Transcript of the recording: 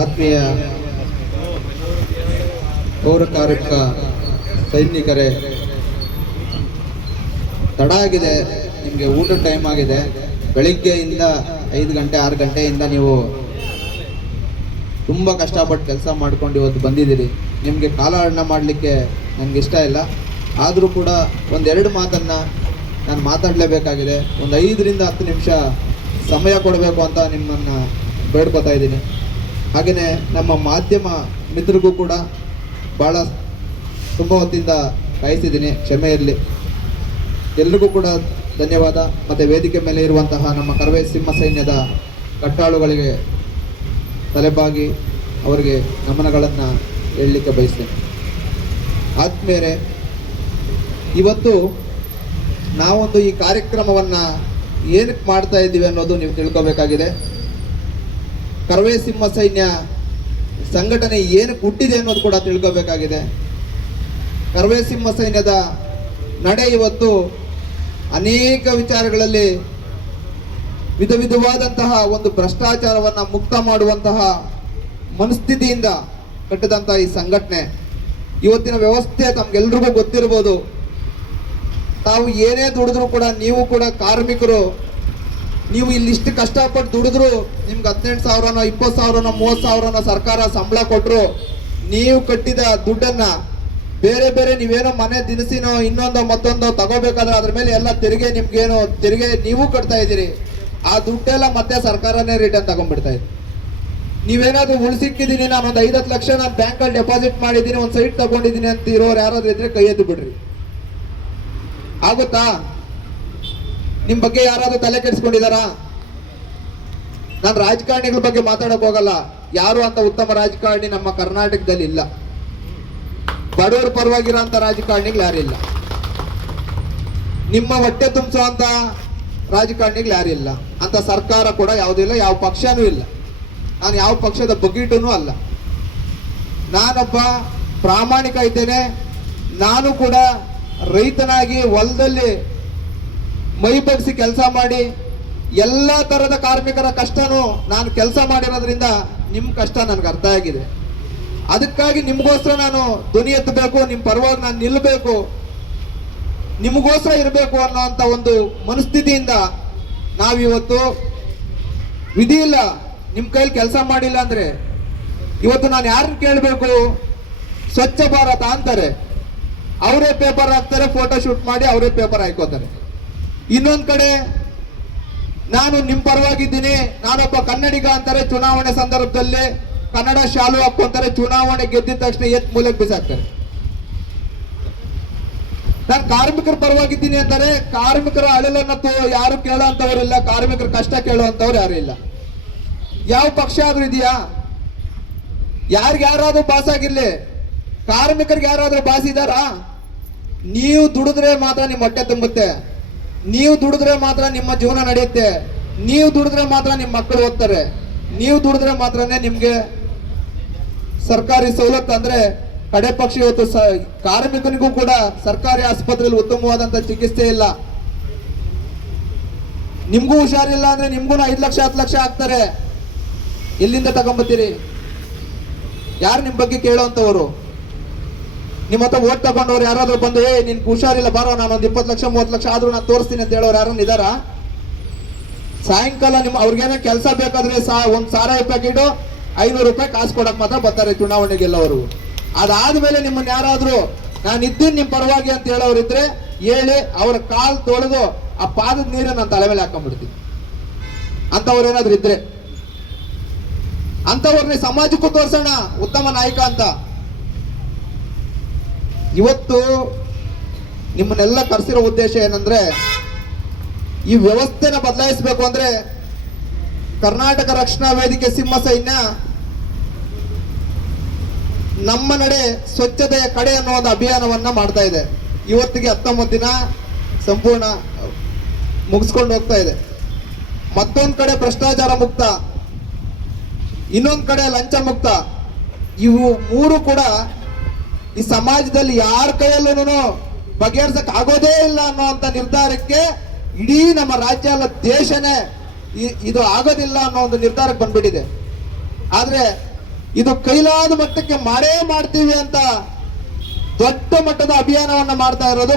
ಆತ್ಮೀಯ ಪೌರಕಾರ್ಮಿಕ ಸೈನಿಕರೇ, ತಡ ಆಗಿದೆ, ನಿಮಗೆ ಊಟ ಟೈಮ್ ಆಗಿದೆ. ಬೆಳಿಗ್ಗೆಯಿಂದ 5 ಗಂಟೆ 6 ಗಂಟೆಯಿಂದ ನೀವು ತುಂಬ ಕಷ್ಟಪಟ್ಟು ಕೆಲಸ ಮಾಡ್ಕೊಂಡು ಇವತ್ತು ಬಂದಿದ್ದೀರಿ. ನಿಮಗೆ ಕಾಲಹರಣ ಮಾಡಲಿಕ್ಕೆ ನನಗೆ ಇಷ್ಟ ಇಲ್ಲ. ಆದರೂ ಕೂಡ ಒಂದೆರಡು ಮಾತನ್ನು ನಾನು ಮಾತಾಡಲೇಬೇಕಾಗಿದೆ. ಒಂದು 5 ರಿಂದ 10 ನಿಮಿಷ ಸಮಯ ಕೊಡಬೇಕು ಅಂತ ನಿಮ್ಮನ್ನು ಬೇಡ್ಕೊತಾ ಇದ್ದೀನಿ. ಹಾಗೆಯೇ ನಮ್ಮ ಮಾಧ್ಯಮ ಮಿತ್ರರಿಗೂ ಕೂಡ ಭಾಳ ತುಂಬ ಹೊತ್ತಿಂದ ಕಾಯಿಸಿದ್ದೀನಿ, ಕ್ಷಮೆ ಇರಲಿ. ಎಲ್ರಿಗೂ ಕೂಡ ಧನ್ಯವಾದ. ಮತ್ತು ವೇದಿಕೆ ಮೇಲೆ ಇರುವಂತಹ ನಮ್ಮ ಕರವೇ ಸಿಂಹ ಸೈನ್ಯದ ಕಟ್ಟಾಳುಗಳಿಗೆ ತಲೆಬಾಗಿ ಅವರಿಗೆ ನಮನಗಳನ್ನು ಹೇಳಲಿಕ್ಕೆ ಬಯಸ್ತೇನೆ. ಆದ್ಮೇಲೆ ಇವತ್ತು ನಾವೊಂದು ಈ ಕಾರ್ಯಕ್ರಮವನ್ನು ಏನಕ್ಕೆ ಮಾಡ್ತಾ ಇದ್ದೀವಿ ಅನ್ನೋದು ನೀವು ತಿಳ್ಕೋಬೇಕಾಗಿದೆ. ಕರವೇ ಸಿಂಹ ಸೈನ್ಯ ಸಂಘಟನೆ ಏನಕ್ಕೆ ಹುಟ್ಟಿದೆ ಅನ್ನೋದು ಕೂಡ ತಿಳ್ಕೋಬೇಕಾಗಿದೆ. ಕರವೇ ಸಿಂಹ ಸೈನ್ಯದ ನಡೆ ಇವತ್ತು ಅನೇಕ ವಿಚಾರಗಳಲ್ಲಿ ವಿಧವಾದಂತಹ ಒಂದು ಭ್ರಷ್ಟಾಚಾರವನ್ನು ಮುಕ್ತ ಮಾಡುವಂತಹ ಮನಸ್ಥಿತಿಯಿಂದ ಕಟ್ಟಿದಂಥ ಈ ಸಂಘಟನೆ. ಇವತ್ತಿನ ವ್ಯವಸ್ಥೆ ತಮಗೆಲ್ರಿಗೂ ಗೊತ್ತಿರ್ಬೋದು. ತಾವು ಏನೇ ದುಡಿದ್ರೂ ಕೂಡ, ನೀವು ಕೂಡ ಕಾರ್ಮಿಕರು, ನೀವು ಇಲ್ಲಿಷ್ಟು ಕಷ್ಟಪಟ್ಟು ದುಡಿದ್ರು ನಿಮ್ಗೆ 18,000ನೋ 20,000ನೋ 30,000ನೋ ಸರ್ಕಾರ ಸಂಬಳ ಕೊಟ್ಟರು, ನೀವು ಕಟ್ಟಿದ ದುಡ್ಡನ್ನು ಬೇರೆ ನೀವೇನೋ ಮನೆ ದಿನಸಿನೋ ಇನ್ನೊಂದೋ ಮತ್ತೊಂದೋ ತಗೋಬೇಕಾದ್ರೆ ಅದ್ರ ಮೇಲೆ ಎಲ್ಲ ತೆರಿಗೆ, ನಿಮ್ಗೇನೋ ತೆರಿಗೆ ನೀವು ಕಟ್ತಾ ಇದ್ದೀರಿ. ಆ ದುಡ್ಡೆಲ್ಲ ಮತ್ತೆ ಸರ್ಕಾರನೇ ರಿಟರ್ನ್ ತಗೊಂಡ್ಬಿಡ್ತಾ ಇದೆ. ನೀವೇನಾದ್ರೂ ಉಳಿಸಿಕ್ಕಿದ್ದೀನಿ, ನಾನು ಒಂದು 5-10 ಲಕ್ಷ ನಾನು ಬ್ಯಾಂಕಲ್ಲಿ ಡೆಪಾಸಿಟ್ ಮಾಡಿದ್ದೀನಿ, ಒಂದು ಸೈಟ್ ತಗೊಂಡಿದ್ದೀನಿ ಅಂತ ಇರೋರು ಯಾರಾದ್ರೂ ಇದ್ರೆ ಕೈ ಎದ್ದು ಬಿಡ್ರಿ. ಆಗುತ್ತಾ? ನಿಮ್ಮ ಬಗ್ಗೆ ಯಾರಾದ್ರೂ ತಲೆ ಕೆಡಿಸ್ಕೊಂಡಿದಾರಾ? ನಾನು ರಾಜಕಾರಣಿಗಳ ಬಗ್ಗೆ ಮಾತಾಡಕ್ ಹೋಗಲ್ಲ. ಯಾರು ಅಂತ ಉತ್ತಮ ರಾಜಕಾರಣಿ ನಮ್ಮ ಕರ್ನಾಟಕದಲ್ಲಿ ಇಲ್ಲ. ಬಡವರ ಪರವಾಗಿರೋ ಅಂತ ರಾಜಕಾರಣಿಗಳು ಯಾರಿಲ್ಲ. ನಿಮ್ಮ ಹೊಟ್ಟೆ ತುಂಬಿಸುವಂತ ರಾಜಕಾರಣಿಗಳು ಯಾರಿಲ್ಲ. ಅಂತ ಸರ್ಕಾರ ಕೂಡ ಯಾವುದಿಲ್ಲ, ಯಾವ ಪಕ್ಷನೂ ಇಲ್ಲ. ನಾನು ಯಾವ ಪಕ್ಷದ ಬಗೀಟೂ ಅಲ್ಲ. ನಾನೊಬ್ಬ ಪ್ರಾಮಾಣಿಕ ಇದ್ದೇನೆ. ನಾನು ಕೂಡ ರೈತನಾಗಿ ಹೊಲದಲ್ಲಿ ಮೈ ಬಗ್ಸಿ ಕೆಲಸ ಮಾಡಿ ಎಲ್ಲ ಥರದ ಕಾರ್ಮಿಕರ ಕಷ್ಟನೂ ನಾನು ಕೆಲಸ ಮಾಡಿರೋದ್ರಿಂದ ನಿಮ್ಮ ಕಷ್ಟ ನನಗೆ ಅರ್ಥ ಆಗಿದೆ. ಅದಕ್ಕಾಗಿ ನಿಮಗೋಸ್ಕರ ನಾನು ಧ್ವನಿ ಎತ್ತಬೇಕು, ನಿಮ್ಮ ಪರವಾಗಿ ನಾನು ನಿಲ್ಲಬೇಕು, ನಿಮಗೋಸ್ಕರ ಇರಬೇಕು ಅನ್ನೋಂಥ ಒಂದು ಮನಸ್ಥಿತಿಯಿಂದ ನಾವಿವತ್ತು ವಿಧಿ ಇಲ್ಲ, ನಿಮ್ಮ ಕೈಲಿ ಕೆಲಸ ಮಾಡಿಲ್ಲ ಅಂದರೆ ಇವತ್ತು ನಾನು ಯಾರನ್ನ ಕೇಳಬೇಕು? ಸ್ವಚ್ಛ ಭಾರತ ಅಂತಾರೆ, ಅವರೇ ಪೇಪರ್ ಹಾಕ್ತಾರೆ, ಫೋಟೋ ಶೂಟ್ ಮಾಡಿ ಅವರೇ ಪೇಪರ್ ಹಾಕೋತಾರೆ. ಇನ್ನೊಂದು ಕಡೆ ನಾನು ನಿಮ್ಮ ಪರವಾಗಿದ್ದೀನಿ, ನಾನೊಬ್ಬ ಕನ್ನಡಿಗ ಅಂತಾರೆ, ಚುನಾವಣೆ ಸಂದರ್ಭದಲ್ಲಿ ಕನ್ನಡ ಶಾಲು ಹಾಕೊಂತಾರೆ, ಚುನಾವಣೆ ಗೆದ್ದಿದ ತಕ್ಷಣ ಎತ್ ಮೂಲಕ್ಕೆ ಬಿಸಾಕ್ತಾರೆ. ನಾನು ಕಾರ್ಮಿಕರ ಪರವಾಗಿದ್ದೀನಿ ಅಂತಾರೆ, ಕಾರ್ಮಿಕರ ಅಳಲನ್ನು ಯಾರು ಕೇಳೋಂಥವ್ರಿಲ್ಲ, ಕಾರ್ಮಿಕರ ಕಷ್ಟ ಕೇಳುವಂಥವ್ರು ಯಾರು ಇಲ್ಲ. ಯಾವ ಪಕ್ಷ ಆದ್ರೂ ಇದೆಯಾ? ಯಾರಾದ್ರೂ ಪಾಸ್ ಆಗಿರ್ಲಿ, ಕಾರ್ಮಿಕರಿಗೆ ಯಾರಾದ್ರೂ ಪಾಸ್ ಇದ್ದಾರಾ? ನೀವು ದುಡಿದ್ರೆ ಮಾತ್ರ ನಿಮ್ಮ ಹೊಟ್ಟೆ ತುಂಬುತ್ತೆ, ನೀವು ದುಡಿದ್ರೆ ಮಾತ್ರ ನಿಮ್ಮ ಜೀವನ ನಡೆಯುತ್ತೆ, ನೀವು ದುಡಿದ್ರೆ ಮಾತ್ರ ನಿಮ್ಮ ಮಕ್ಕಳು ಓದ್ತಾರೆ, ನೀವು ದುಡಿದ್ರೆ ಮಾತ್ರನೇ ನಿಮ್ಗೆ ಸರ್ಕಾರಿ ಸವಲತ್ತು. ಅಂದ್ರೆ ಕಡೆ ಪಕ್ಷ ಇವತ್ತು ಕಾರ್ಮಿಕನಿಗೂ ಕೂಡ ಸರ್ಕಾರಿ ಆಸ್ಪತ್ರೆಯಲ್ಲಿ ಉತ್ತಮವಾದಂತ ಚಿಕಿತ್ಸೆ ಇಲ್ಲ. ನಿಮ್ಗೂ ಹುಷಾರಿಲ್ಲ ಅಂದ್ರೆ ನಿಮ್ಗೂ 5 ಲಕ್ಷ 10 ಲಕ್ಷ ಹಾಕ್ತಾರೆ. ಎಲ್ಲಿಂದ ತಗೊಂಬತ್ತೀರಿ? ಯಾರು ನಿಮ್ ಬಗ್ಗೆ ಕೇಳೋಂಥವ್ರು? ನಿಮ್ಮ ಹತ್ರ ಓಟ್ ತಗೊಂಡವ್ರು ಯಾರಾದ್ರೂ ಬಂದು ನಿನ್ಗೆ ಹುಷಾರಿಲ್ಲ ಬಾರೋ, ನಾನೊಂದು 20 ಲಕ್ಷ 30 ಲಕ್ಷ ಆದ್ರೂ ನಾನು ತೋರಿಸ್ತೀನಿ ಅಂತ ಹೇಳೋರು ಯಾರನ್ನ ಇದಾರ? ಸಾಯಂಕಾಲ ಅವ್ರಿಗೇನೋ ಕೆಲಸ ಬೇಕಾದ್ರೆ ಒಂದು ಸಾರಾಯಿ ಪ್ಯಾಕೆಟ್ 500 ರೂಪಾಯಿ ಕಾಸು ಕೊಡಕ್ ಮಾತ್ರ ಬರ್ತಾರೆ ಚುನಾವಣೆಗೆಲ್ಲವರು. ಅದಾದ್ಮೇಲೆ ನಿಮ್ಮನ್ನ ಯಾರಾದ್ರೂ ನಾನು ಇದ್ದೀನಿ ನಿಮ್ಮ ಪರವಾಗಿ ಅಂತ ಹೇಳೋರಿದ್ರೆ ಹೇಳಿ, ಅವ್ರ ಕಾಲ್ ತೊಳೆದು ಆ ಪಾದದ ನೀರನ್ನ ನಾನು ತಲೆ ಮೇಲೆ ಹಾಕೊಂಡ್ಬಿಡ್ತೀನಿ. ಅಂತವ್ರೇನಾದ್ರೂ ಇದ್ರೆ ಅಂತವ್ರನ್ನ ಸಮಾಜಕ್ಕೂ ತೋರ್ಸೋಣ ಉತ್ತಮ ನಾಯಕ ಅಂತ. ಇವತ್ತು ನಿಮ್ಮನ್ನೆಲ್ಲ ಕರೆಸಿರೋ ಉದ್ದೇಶ ಏನಂದ್ರೆ, ಈ ವ್ಯವಸ್ಥೆನ ಬದಲಾಯಿಸಬೇಕು ಅಂದ್ರೆ ಕರ್ನಾಟಕ ರಕ್ಷಣಾ ವೇದಿಕೆ ಸಿಂಹ ಸೈನ್ಯ ನಮ್ಮ ನಡೆ ಸ್ವಚ್ಛತೆಯ ಕಡೆ ಅನ್ನೋ ಒಂದು ಅಭಿಯಾನವನ್ನ ಮಾಡ್ತಾ ಇದೆ. ಇವತ್ತಿಗೆ 19 ದಿನ ಸಂಪೂರ್ಣ ಮುಗಿಸ್ಕೊಂಡು ಹೋಗ್ತಾ ಇದೆ. ಮತ್ತೊಂದು ಕಡೆ ಭ್ರಷ್ಟಾಚಾರ ಮುಕ್ತ, ಇನ್ನೊಂದು ಕಡೆ ಲಂಚ ಮುಕ್ತ. ಇವು ಮೂರು ಕೂಡ ಈ ಸಮಾಜದಲ್ಲಿ ಯಾರ ಕೈಯಲ್ಲೂ ಬಗೆಹರಿಸಕ್ ಆಗೋದೇ ಇಲ್ಲ ಅನ್ನೋಂಥ ನಿರ್ಧಾರಕ್ಕೆ ಇಡೀ ನಮ್ಮ ರಾಜ್ಯ ಅಲ್ಲ ದೇಶನೇ ಇದು ಆಗೋದಿಲ್ಲ ಅನ್ನೋ ಒಂದು ನಿರ್ಧಾರಕ್ಕೆ ಬಂದ್ಬಿಟ್ಟಿದೆ. ಆದ್ರೆ ಇದು ಕೈಲಾದ ಮಟ್ಟಕ್ಕೆ ಮಾಡೇ ಮಾಡ್ತೀವಿ ಅಂತ ದೊಡ್ಡ ಮಟ್ಟದ ಅಭಿಯಾನವನ್ನ ಮಾಡ್ತಾ ಇರೋದು